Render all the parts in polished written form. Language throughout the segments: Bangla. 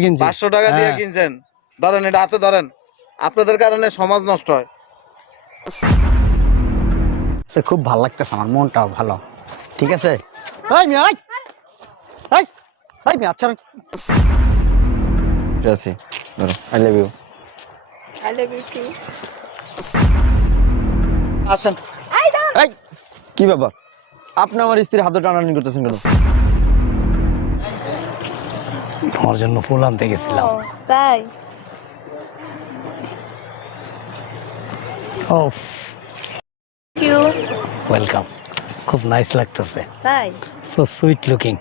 500 টাকা দিয়ে কিনছেন, ধরেন এটা হাতে ধরেন। আপনাদের কারণে সমাজ নষ্ট হয়। খুব ভালো লাগতেছে, আমার মনটাও ভালো। ঠিক আছে, আচ্ছা I love you. I love you too. আসেন। কি ব্যাপার, আপনি আমার স্ত্রীর হাতে টানাটানি করতেছেন কেন? তোমার জন্য ফুল আনতে গেছিলাম। তাই? ও ইউ ওয়েলকাম, খুব নাইস লাগতেছে। তাই? So sweet looking.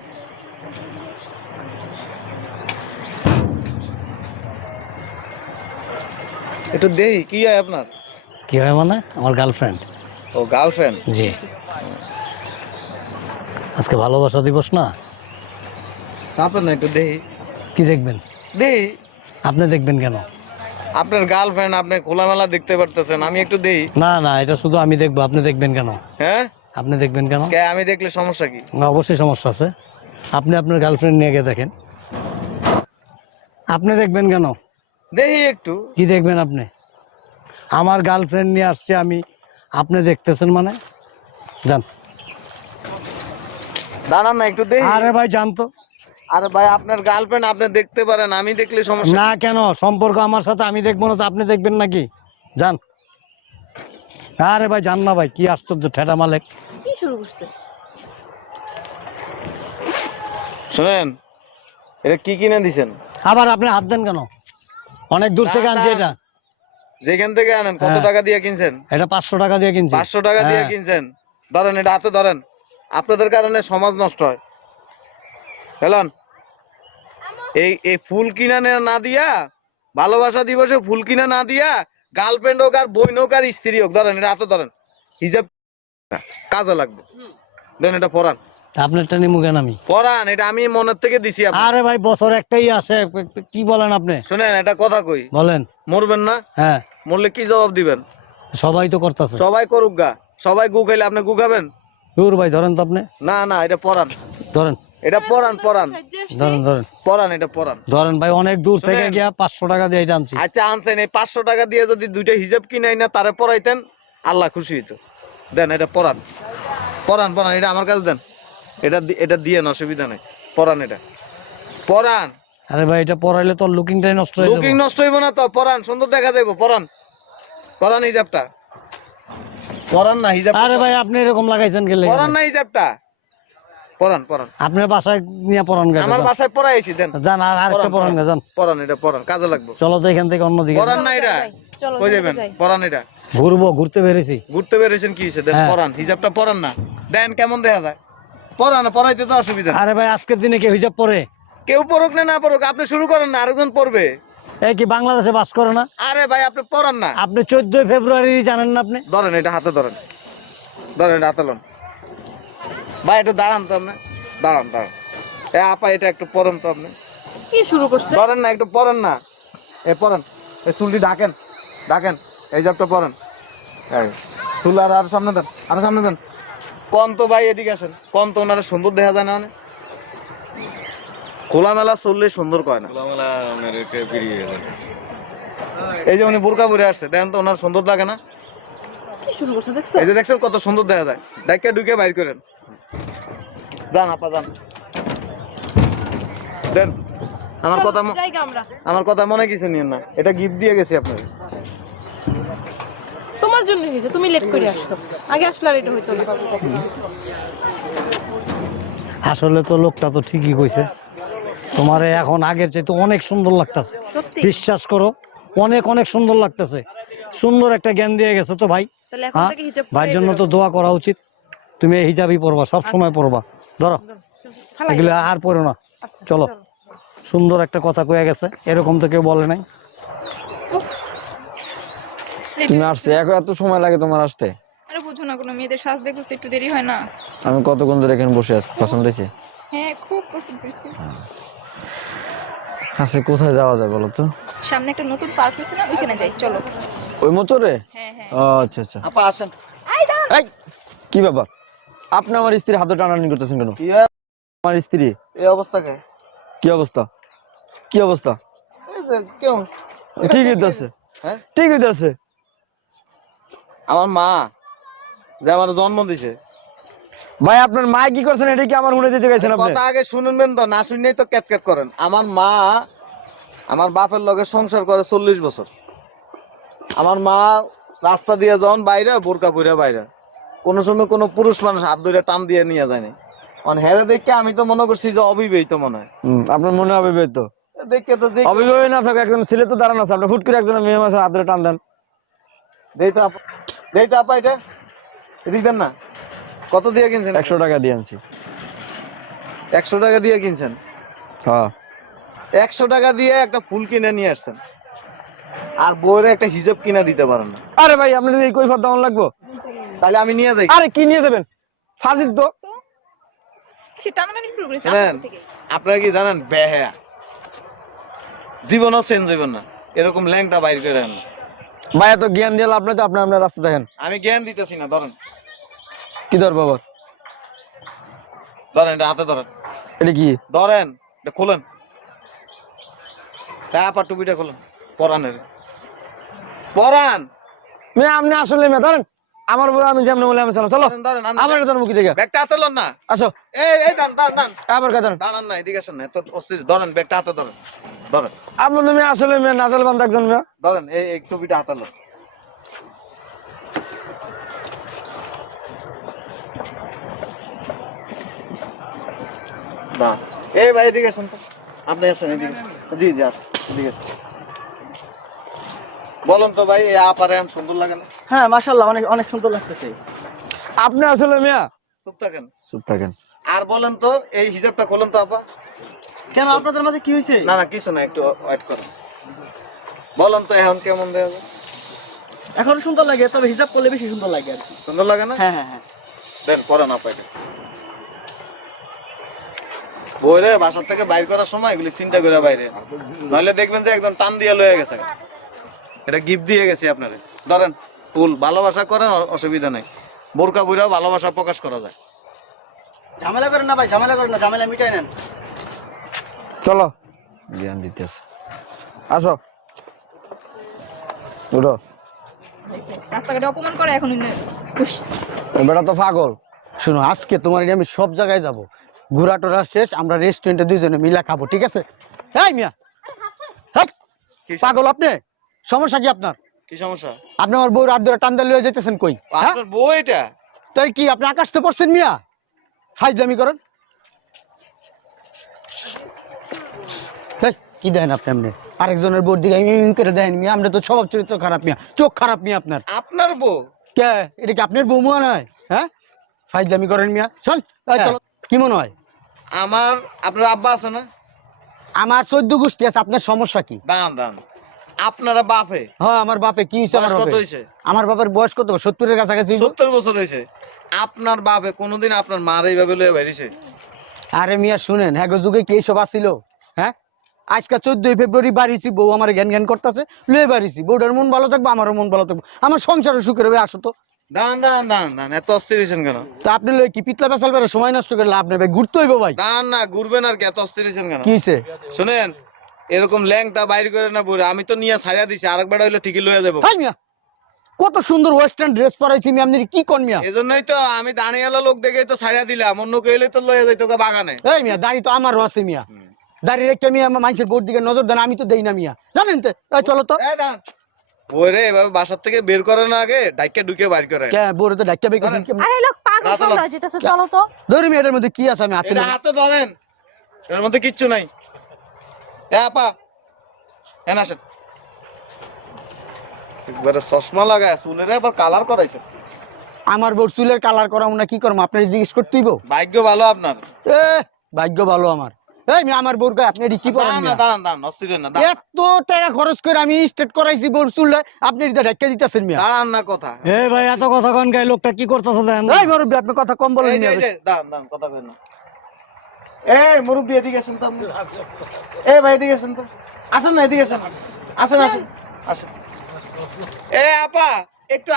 একটু দেই কি হয় আপনার? কি হয় মানে? আমার গার্লফ্রেন্ড। ও গার্লফ্রেন্ড? জি। আজকে ভালোবাসা দিবস না? আপনার না একটু দেই। কি দেখবেন? দেই। আপনি দেখবেন কেন? আপনার গার্লফ্রেন্ড, আপনি খোলামেলা দেখতে পারতেছেন, আমি একটু দেই। না না, এটা শুধু আমি দেখবো, আপনি দেখবেন কেন? হ্যাঁ, আপনি দেখবেন কেন? কে আমি দেখলে সমস্যা কি? না, অবশ্যই সমস্যা আছে। আপনি আপনার গার্লফ্রেন্ড নিয়ে গিয়ে দেখেন। আপনি দেখবেন কেন? দেই একটু। কি দেখবেন আপনি? আমার গার্লফ্রেন্ড নিয়ে আসছে আমি, আপনি দেখতেছেন মানে? যান। দাঁড়ান না একটু দেই। আরে ভাই জানতো। আরে ভাই আপনার গার্লফ্রেন্ড আপনি দেখতে পারেন, আমি দেখলে সমস্যা না কেন? সম্পর্ক আমার সাথে, আমি দেখবো না তো আপনি দেখবেন নাকি? যান। আরে ভাই জান না ভাই, কি আশ্চর্য ঠেটা মালিক। কি শুরু করছে? শুনেন, এটা কি কিনে দিছেন? আবার আপনি হাত দেন কেন? অনেক দূর থেকে আনছি এটা। যেখান থেকে আনেন কত টাকা দিয়ে কিনছেন? এটা 500 টাকা দিয়ে কিনছি। 500 টাকা দিয়ে কিনছেন, ধরেন এটা হাতে ধরেন। আপনাদের কারণে সমাজ নষ্ট হয়। হেলন, এই ফুল কিনা না দিয়া, ভালোবাসা দিবসে ফুল কিনা না দিয়া, গার্লফ্রেন্ড হোক আর বোন হোক আর স্ত্রী হোক, ধরেন এটা হাতে ধরেন। হিজাব কাজে লাগবে, ধরেন এটা পরান। আপনারটা নিমু কেন আমি? পরান, এটা আমি মনের থেকে দিছি। আরে ভাই বছর একটাই আসে, কি বলেন আপনি? শুনেন, এটা কথা কই, বলেন। মরবেন না? হ্যাঁ। মরলে কি জবাব দিবেন? সবাই তো করতেছে। সবাই করুক গা, সবাই গু খাইলে আপনি গু খাবেন? দূর ভাই, ধরেন তো আপনি। না না, এটা পরান, ধরেন। এটা পরান, পরান, ধরেন ধরেন পরান, এটা পরান। ধরেন ভাই, অনেক দূর থেকে গিয়া 500 টাকা দিয়ে এটা আনছি। আচ্ছা আনছেন, এই 500 টাকা দিয়ে যদি দুইটা হিজাব কিনাই না তারে পরাইতেন, আল্লাহ খুশি হইতো। দেন এটা পরান, পরান, পরান, এটা আমার কাছে দেন। এটা দিয়ে না, অসুবিধা নেই, পরান, এটা পরান। আরে ভাই এটা পরাইলে তো লুকিংটাই নষ্ট হয়ে যাবে। লুকিং নষ্ট হইব না তো, পরান, সুন্দর দেখা যাইব, পরান, পরান হিজাবটা, পরান না হিজাব। আরে ভাই আপনি এরকম লাগাইছেন গেলে? পরান না হিজাবটা, পরান, পরান। আপনার বাসায় নিয়ে পরান গেছে? আমার বাসায় পরাইছি, দেন। যান, আর আরেকটা পরান গে, যান। পরান, এটা পরান, কাজে লাগবে। চলো তো এখান থেকে অন্যদিকে। পরান না এটা, কই যাবেন? পরান, এটা ঘুরবো, ঘুরতে বেরিয়েছি। ঘুরতে বেরিয়েছেন, কি হয়েছে? দেন পরান, হিজাবটা পরান না, দেন কেমন দেখা যায়। পরান, পরাইতে তো অসুবিধা। আরে ভাই আজকের দিনে কেউ হিজাব পরে? কেউ পড়ুক না না পড়ুক, আপনি শুরু করেন না, আরেকজন পড়বে। এই কি বাংলাদেশে বাস করে না? আরে ভাই আপনি পড়ান না। আপনি 14 ফেব্রুয়ারি জানেন না? আপনি ধরেন এটা হাতে ধরেন, ধরেন এটা হাতে লন। ভাই একটু দাঁড়ান তো আপনি, দাঁড়ান, দাঁড়ান। এ আপা এটা একটু পরেন তো আপনি। কি শুরু করছে? ধরেন না, একটু পরেন না, এ পরেন, এই চুলটি ঢাকেন, ঢাকেন, এই জবটা পরেন। এই চুল আর সামনে দেন, আর সামনে দেন। কন তো ভাই এদিকে আসেন, কন তো ওনারা সুন্দর দেখা যায় না? মানে খোলামেলা চললে সুন্দর কয় না। এই যে উনি বোরকা পরে আসছে, দেখেন তো ওনার সুন্দর লাগে না? কি শুরু করছে দেখছো? এই যে দেখছেন কত সুন্দর দেখা যায়, ডাইকা ঢুকে বাইর করেন। যান আপা, যান, দেন। আমার কথা মনে কিছু নিয়েন না, এটা গিফট দিয়ে গেছি আপনাকে। তোমার জন্য হয়েছে, তুমি লেট করে আসছো, আগে আসলে আর এটা হইতো না। আসলে তো লোকটা তো ঠিকই কইছে, তোমারে এখন আগের চাইতে অনেক সুন্দর লাগতেছে। বিশ্বাস করো, অনেক অনেক সুন্দর লাগতেছে। সুন্দর একটা জ্ঞান দিয়ে গেছে তো ভাই। হ্যাঁ, ভাইয়ের জন্য তো দোয়া করা উচিত। তুমি এই হিজাবই পরবা, সব সময় পরবা। ধরো এগুলো আর পরো না, চলো। সুন্দর একটা কথা কয়ে গেছে, এরকম তো কেউ বলে নাই। তুমি আসছে এত সময় লাগে তোমার আসতে? আরে বুঝো না, কোনো মেয়েদের সাজতে করতে একটু দেরি হয় না? আমি কতক্ষণ ধরে এখানে বসে আছি, পছন্দ হয়েছে? হ্যাঁ, খুব পছন্দ হয়েছে। আচ্ছা কোথায় যাওয়া যায় বলো তো? সামনে একটা নতুন পার্ক হয়েছে না, ওইখানে যাই, চলো। ওই মোচরে? হ্যাঁ হ্যাঁ। ও আচ্ছা আচ্ছা। আপা আসেন। এই কি ব্যাপার, আপনি আমার স্ত্রীর হাতে টানাটানি করতেছেন কেন? কি আমার স্ত্রী এই অবস্থাকে? কি অবস্থা? কি অবস্থা? এই যে কেমন ঠিক হইতেছে, হ্যাঁ ঠিক হইতেছে। আমার মা যে আমার জন্ম দিছে। ভাই আপনার মা কি করছেন এটা কি আমার শুনে দিতে গেছেন আপনি? কথা আগে শুনবেন তো, না শুনেই তো ক্যাট ক্যাট করেন। আমার মা আমার বাপের লগে সংসার করে 40 বছর। আমার মা রাস্তা দিয়ে যখন বাইরে বোরকা পরে বাইরে, কোনো সময় কোনো পুরুষ মানুষ হাত ধরে টান দিয়ে নিয়ে যায়নি। হেরে দেখে আমি তো মনে করছি যে অবিবাহিত মনে হয়। আপনার মনে হবে তো দেখে তো অবিবাহিত না থাকে একজন ছেলে তো দাঁড়ানো আছে, আপনি হুট করে একজন মেয়ে মানুষের হাত ধরে টান দেন। দেই তো আপা এটা এদিক দেন না। কত দিয়ে কিনছেন? 100 টাকা দিয়ে আনছি। 100 টাকা দিয়ে কিনছেন? হ্যাঁ 100 টাকা দিয়ে একটা ফুল কিনে নিয়ে আসছেন, আর বউরে একটা হিজাব কিনা দিতে পারেন না। আরে ভাই আপনার এই কৈফিয়ত দেওয়ান লাগবো? তাহলে আমি নিয়ে যাই। আরে কি নিয়ে যাবেন, ফাজিল তো। সে টানাটানি শুরু করেছে শুনেন, আগে থেকে। আপনারা কি জানেন বেহায়া জীবনও চেঞ্জ হইবেন না এরকম ল্যাংটা বাইর করে আনেন। ভাই এত জ্ঞান দিয়ে লাভ নাই তো, আপনি আপনার রাস্তা দেখেন। আমি জ্ঞান দিতেছি না, ধরেন কি ধর বাবা, ধরেন এটা হাতে ধরেন, এটা কি? ধরেন এটা খোলেন, আপা টুপিটা খোলেন, পরানের পরান। মেয়ে আপনি আসলে মেয়ে ধরেন, আমার বলে আমি যেমন বলে আমি চলো চলো, ধরেন, ধরেন, আমার জন্ম কি দেখে ব্যাগটা হাতে লন না। আসো। এই দান দান দান আবার কথা ধরেন, দাঁড়ান না, এদিকে আসেন না, এত অস্থির। ধরেন ব্যাগটা হাতে ধরেন, ধরেন আপনার মেয়ে আসলে মেয়ে নাজাল বান্ধব একজন মেয়ে। ধরেন এই টুপিটা হাতে লন। না এই ভাই এদিকে আসেন তো, আপনি আসেন এদিকে। জি জি আসেন এদিকে আসেন। বলেন তো ভাই, এই আপারে এমন সুন্দর লাগে না? হ্যাঁ মাশাআল্লাহ, অনেক অনেক সুন্দর লাগতেছে। আপনি আসলে মেয়ে? চুপ থাকেন। চুপ থাকেন। আর বলেন তো এই হিজাবটা খোলেন তো আপা। কেন আপনাদের মাঝে কি হয়েছে? না না কিছু না, একটু ওয়েট করেন। বলেন তো এখন কেমন দেখা যায়? এখন সুন্দর লাগে, তবে হিসাব করলে বেশি সুন্দর লাগে আর কি। সুন্দর লাগে না? হ্যাঁ হ্যাঁ হ্যাঁ। দেন পরেন আপা এটা। বইরে বাসার থেকে বাইর করার সময় এগুলি চিন্তা করে বাইরে, নইলে দেখবেন যে একদম টান দিয়ে লয়ে গেছে। এটা গিফট দিয়ে গেছি আপনারে। ধরেন ফুল, ভালোবাসা করেন, অসুবিধা নাই। বোরকা বইরাও ভালোবাসা প্রকাশ করা যায়। ঝামেলা করেন না ভাই, ঝামেলা করেন না, ঝামেলা মিটাই নেন। চলো জ্ঞান দিতেছে, আসো উঠো। রাস্তাঘাটে অপমান করে এখন খুশি। বেটা তো পাগল। শোনো, আজকে তোমার নিয়ে আমি সব জায়গায় যাব, ঘোরা টোরা শেষ, আমরা রেস্টুরেন্টে দুইজনে মিলা খাবো, ঠিক আছে? এই মিয়া, হাট! কি পাগল আপনি? সমস্যা কি আপনার? কি সমস্যা? আপনি আমার বউ রাত ধরে টান্দা লয়ে যেতেছেন কই? হ্যাঁ? আপনার বউ এটা? তাই কি আপনি আকাশ তো পড়ছেন মিয়া? ফাইজলামি করেন। এই, কি দেন আপনি? আপনি আরেকজনের বউর দিকে করে দেন মিয়া, আমরা তো স্বভাব চরিত্র খারাপ মিয়া, চোখ খারাপ মিয়া আপনার। আপনার বউ? কে এটা? কি আপনার বউ মনে হয়? হ্যাঁ, ফাইজলামি করেন মিয়া। চল এই চলো। কি মনে হয়? আপনার আব্বা আছে না? আমার 14 গোষ্ঠী আছে, আপনার সমস্যা কি? দান দান আপনারা বাপে? হ্যাঁ আমার বাপে কি হইছে? আমার বয়স কত বাপে, হইছে? আমার বাপের বয়স কত? 70 এর কাছাকাছি। 70 বছর হয়েছে। আপনার বাপে কোনোদিন আপনার মার এইভাবে লয়ে বাইরেছে? আরে মিয়া শুনেন, হ্যাঁ গো, যুগে কি এইসব আসিল? হ্যাঁ, আজকে 14 ফেব্রুয়ারি বাড়িছি, বউ আমার জ্ঞান জ্ঞান করতেছে, লয়ে বাড়িছি। বউটার মন ভালো থাকবো, আমারও মন ভালো থাকবো, আমার সংসারের সুখের হবে। আসো তো। দাঁড়ান দাঁড়ান দাঁড়ান দাঁড়ান, এত অস্থির হয়েছেন কেন? তো আপনি লয়ে কি পিতলা পেশাল করে সময় নষ্ট করে লাভ নেই ভাই, ঘুরতে হইব ভাই। দাঁড়ান না, ঘুরবেন আর কি, এত অস্থির হয়েছেন কেন? কি হইছে? শুনেন, এরকম ল্যাংটা বাইর করে না বলে আমি তো নিয়ে ছাড়িয়া দিছি, আরেকবার হইলে ঠিকই লয়ে যাবো। হাই মিয়া, কত সুন্দর ওয়েস্টার্ন ড্রেস পরাইছি মিয়া, আপনি কি কোন মিয়া? এজন্যই তো আমি দাঁড়িয়ালা লোক দেখেই তো ছাড়িয়া দিলাম, অন্য কেউ হইলে তো লয়ে যাইতো বাগানে। এই মিয়া, দাড়ি তো আমারও আছে মিয়া, দাড়ি রেখে মিয়া মানুষের বোর দিকে নজর দেন, আমি তো দেই না মিয়া, জানেন তো? এই চলো তো। এই দাঁড়ান, বইরে এভাবে বাসার থেকে বের করে না, আগে ডাইকে ঢুকে বাইর করে। কে বোরে তো ডাক্কা বেকেছেন কি? আরে লোক পাগল রাতে সব লোক। যেতেছে, চলো তো। ধরি মিয়া, এটার মধ্যে কি আছে? আমি হাতে এটা নেব। হাতে ধরেন, এর মধ্যে কিচ্ছু নাই। এ আপা এন আসেন। একবারে চশমা লাগায় চুলের আবার কালার করাইছে। আমার বোর চুলের কালার করাম না, কি করবো? আপনার জিজ্ঞেস করতেই গো। ভাগ্য ভালো আপনার। এ ভাগ্য ভালো আমার। এই মিয়া, আমার বোর গায়ে আপনি এটি কি করেন দাঁড়ান না, মিয়া? দাঁড়ান দাঁড়ান, অস্থির হন না, দাঁড়ান। এত টাকা খরচ করে আমি স্টেট করাইছি বোর চুল, আপনি এটা ঢাকা দিতেছেন মিয়া। দাঁড়ান না, কথা এ ভাই, এত কথা কোন গায়? লোকটা কি করতেছে দেন? এই মুরব্বি, আপনি কথা কম বলেন এই যে, মিয়া। এই যে, দাঁড়ান দাঁড়ান, কথা কইন না। এই মুরব্বি এদিকে আসেন তো আপনি। এই ভাই এদিকে আসেন তো, আসেন না, এদিকে আসেন, আসেন আসেন আসেন। এ আপা একটু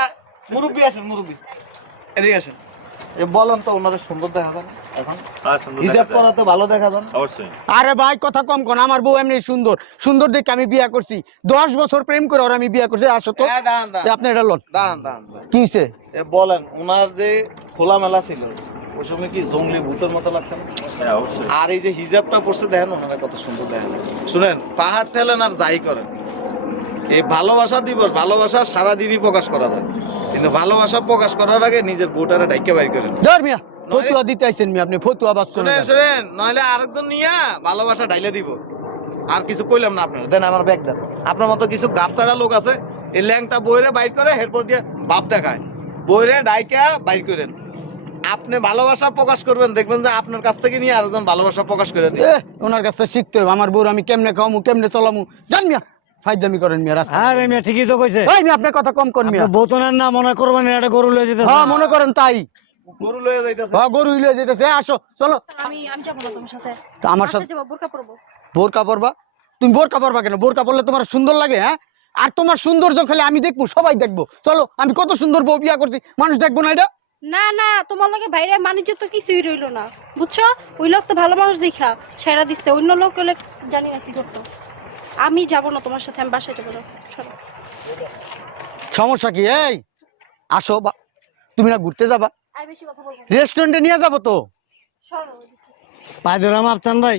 মুরব্বি আসেন, মুরব্বি এদিকে আসেন। এ বলেন তো ওনারে সুন্দর দেখা যায় না এখন? হিজাব করাতে ভালো দেখা যায় না? আরে ভাই কথা কম কোন, আমার বউ এমনি সুন্দর সুন্দর দেখে আমি বিয়ে করছি, 10 বছর প্রেম করে ওর আমি বিয়ে করছি। আসো তো দাঁড়ান দাঁড়ান আপনি এটা লোন দাঁড়ান দাঁড়ান দাঁড়ান। কি হইছে? এ বলেন ওনার যে খোলামেলা ছিল ওই সময় কি জঙ্গলি ভূতের মতো লাগছে না? আর এই যে হিজাবটা পড়ছে দেখেন ওনারা কত সুন্দর দেখেন। শুনেন, পাহাড় ঠেলেন আর যাই করেন, এই ভালোবাসা দিবস ভালোবাসা সারাদিনই প্রকাশ করা যায়, কিন্তু ভালোবাসা প্রকাশ করার আগে নিজের বউটারে ডাইকে বাইর করেন। ধর মিয়া ফতুয়া দিতে আইছেন মিয়া, আপনি ফতুয়া বাস করেন। শুনেন শুনেন, নইলে আরেকজন নিয়া ভালোবাসা ডাইলে দিব। আর কিছু কইলাম না আপনার, দেন আমার ব্যাগ দেন। আপনার মতো কিছু গাবতাড়া লোক আছে, এই ল্যাংটা বইরে বাইর করে এরপর দিয়ে বাপ দেখায়, বইরে ডাইকা বাইর করেন। আপনি ভালোবাসা প্রকাশ করবেন, দেখবেন যে আপনার কাছ থেকে নিয়ে আরেকজন ভালোবাসা প্রকাশ করে দিবে। ওনার কাছ থেকে শিখতে হবে, আমার বউর আমি কেমনে খাওয়ামু কেমনে চলামু জান মিয়া, ফাইজলামি করেন মিয়া রাস্তা। আরে মিয়া ঠিকই তো কইছে, ভাই মিয়া আপনার কথা কম কোন মিয়া। বোতনের না মনে করবেন এটা গরু লয়ে যেতে। হ্যাঁ মনে করেন তাই, গরু লয়ে যাইতেছে। হ্যাঁ গরু লয়ে যেতেছে। আসো চলো। আমি যাবো না তোমার সাথে। তো আমার সাথে বাসায় যাবো, বোরকা পরবো। বোরকা পরবা? তুমি বোরকা পরবা কেন? বোরকা পরলে তোমার সুন্দর লাগে? হ্যাঁ, আর তোমার সৌন্দর্য খালি আমি দেখবো, সবাই দেখবো। চলো, আমি কত সুন্দর বউ বিয়া করছি, মানুষ দেখবো না এটা? না না, তোমার লগে বাইরে বাণিজ্য তো কিছুই রইলো না, বুঝছো? ওই লোক তো ভালো মানুষ দেখা ছেড়া দিচ্ছে, অন্য লোক হলে জানি না কি করতো। আমি যাবো না তোমার সাথে, আমি বাসায় যাবো না। চলো। সমস্যা কি? এই আসো, তুমি না ঘুরতে যাবা? আই বেশি কথা বলবো না। রেস্টুরেন্টে নিয়ে যাবো তো। সরো। পায় ধরাম আপচান ভাই।